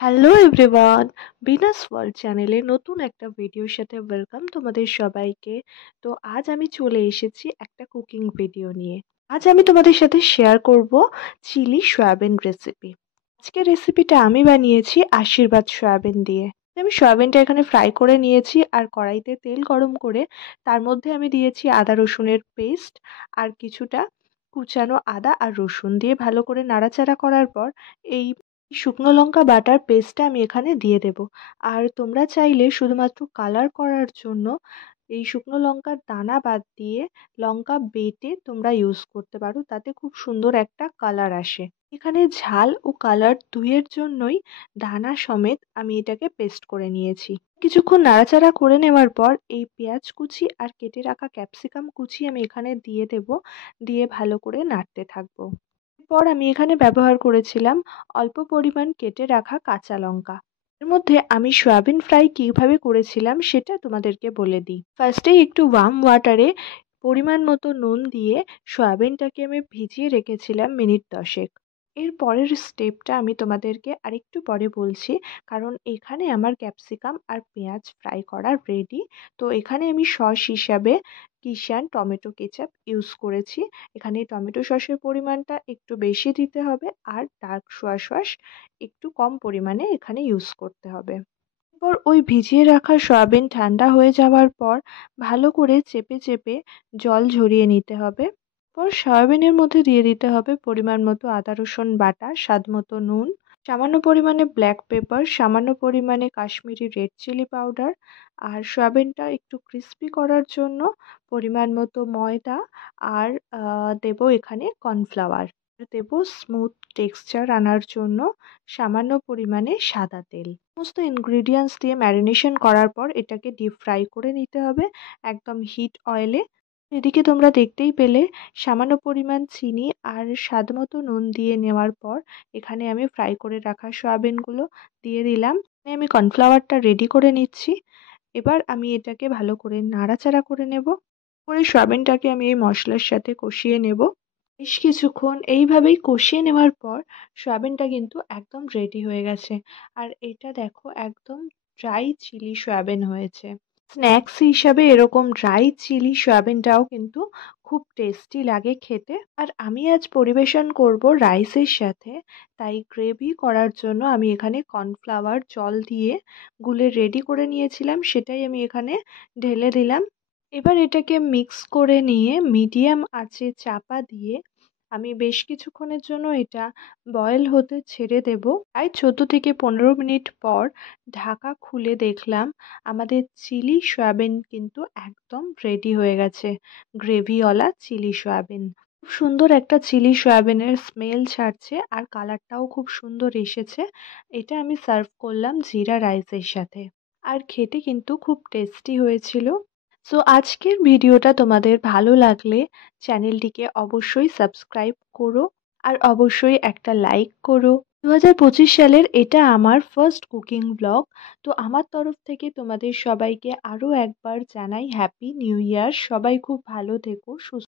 Hello everyone, Binas world চ্যানেলে নতুন একটা ভিডিওর সাথে ওয়েলকাম তোমাদের সবাইকে। তো আজ আমি চলে এসেছি একটা কুকিং ভিডিও নিয়ে। আজ আমি তোমাদের সাথে শেয়ার করব চিলি সয়াবিন রেসিপি। আজকের রেসিপিটা আমি বানিয়েছি আশীর্বাদ সয়াবিন দিয়ে। আমি সয়াবিনটা এখানে ফ্রাই করে নিয়েছি আর কড়াইতে তেল গরম করে তার মধ্যে আমি দিয়েছি আদা রসুনের পেস্ট আর কিছুটা কুচানো আদা আর রসুন দিয়ে ভালো করে নাড়াচাড়া করার পর এই শুকনো লঙ্কা বাটার পেস্টটা আমি এখানে দিয়ে দেব। আর তোমরা চাইলে শুধুমাত্র কালার করার জন্য এই শুকনো লঙ্কার দানা বাদ দিয়ে লঙ্কা বেটে তোমরা ইউজ করতে পারো, তাতে খুব সুন্দর একটা কালার আসে। এখানে ঝাল ও কালার দুইয়ের জন্যই দানা সমেত আমি এটাকে পেস্ট করে নিয়েছি। কিছুক্ষণ নাড়াচাড়া করে নেওয়ার পর এই পেঁয়াজ কুচি আর কেটে রাখা ক্যাপসিকাম কুচি আমি এখানে দিয়ে দেব, দিয়ে ভালো করে নাড়তে থাকবো। এরপর আমি এখানে ব্যবহার করেছিলাম অল্প পরিমাণ কেটে রাখা কাঁচা লঙ্কা। এর মধ্যে আমি সয়াবিন ফ্রাই কিভাবে করেছিলাম সেটা তোমাদেরকে বলে দিই। ফার্স্টেই একটু ওয়ার্ম ওয়াটারে পরিমাণ মতো নুন দিয়ে সয়াবিনটাকে আমি ভিজিয়ে রেখেছিলাম মিনিট 10। এর পরের স্টেপটা আমি তোমাদেরকে আরেকটু পরে বলছি, কারণ এখানে আমার ক্যাপসিকাম আর পেঁয়াজ ফ্রাই করা রেডি। তো এখানে আমি সস হিসাবে কিষান টমেটো কেচাপ ইউজ করেছি। এখানে টমেটো সসের পরিমাণটা একটু বেশি দিতে হবে আর ডার্ক সোয়া সস একটু কম পরিমাণে এখানে ইউজ করতে হবে। এরপর ওই ভিজিয়ে রাখা সয়াবিন ঠান্ডা হয়ে যাওয়ার পর ভালো করে চেপে চেপে জল ঝরিয়ে নিতে হবে। পর সয়াবিনের মধ্যে দিয়ে দিতে হবে পরিমাণ মতো আদা রসুন বাটা, স্বাদ মতো নুন, সামান্য পরিমাণে ব্ল্যাক পেপার, সামান্য পরিমাণে কাশ্মীরি রেড চিলি পাউডার, আর সয়াবিনটা একটু ক্রিস্পি করার জন্য পরিমাণ মতো ময়দা, আর দেবো এখানে কর্নফ্লাওয়ার, দেবো স্মুথ টেক্সচার আনার জন্য সামান্য পরিমাণে সাদা তেল। সমস্ত ইনগ্রিডিয়েন্টস দিয়ে ম্যারিনেশন করার পর এটাকে ডিপ ফ্রাই করে নিতে হবে একদম হিট অয়েলে। এদিকে তোমরা দেখতেই পেলে সামান্য পরিমাণ চিনি আর স্বাদ মতো নুন দিয়ে নেওয়ার পর এখানে আমি ফ্রাই করে রাখা সয়াবিনগুলো দিয়ে দিলাম। আমি কর্নফ্লাওয়ারটা রেডি করে নিচ্ছি। এবার আমি এটাকে ভালো করে নাড়াচাড়া করে নেব। করে সয়াবিনটাকে আমি এই মশলার সাথে কষিয়ে নেব। বেশ কিছুক্ষণ এইভাবেই কষিয়ে নেওয়ার পর সয়াবিনটা কিন্তু একদম রেডি হয়ে গেছে। আর এটা দেখো একদম ড্রাই চিলি সয়াবিন হয়েছে। স্ন্যাক্স হিসাবে এরকম ড্রাই চিলি সয়াবিনটাও কিন্তু খুব টেস্টি লাগে খেতে। আর আমি আজ পরিবেশন করব রাইসের সাথে, তাই গ্রেভি করার জন্য আমি এখানে কর্নফ্লাওয়ার জল দিয়ে গুলে রেডি করে নিয়েছিলাম, সেটাই আমি এখানে ঢেলে দিলাম। এবার এটাকে মিক্স করে নিয়ে মিডিয়াম আঁচে চাপা দিয়ে আমি বেশ কিছুক্ষণের জন্য এটা বয়েল হতে ছেড়ে দেব। প্রায় 14 থেকে 15 মিনিট পর ঢাকা খুলে দেখলাম আমাদের চিলি সয়াবিন কিন্তু একদম রেডি হয়ে গেছে। গ্রেভিওয়ালা চিলি সয়াবিন, খুব সুন্দর একটা চিলি সয়াবিনের স্মেল ছাড়ছে আর কালারটাও খুব সুন্দর এসেছে। এটা আমি সার্ভ করলাম জিরা রাইসের সাথে, আর খেতে কিন্তু খুব টেস্টি হয়েছিল। সো আজকের ভিডিওটা তোমাদের ভালো লাগলে চ্যানেলটিকে অবশ্যই সাবস্ক্রাইব করো আর অবশ্যই একটা লাইক করো। 2025 সালের এটা আমার ফার্স্ট কুকিং ব্লগ। তো আমার তরফ থেকে তোমাদের সবাইকে আরও একবার জানাই হ্যাপি নিউ ইয়ার। সবাই খুব ভালো থেকো, সুস্থ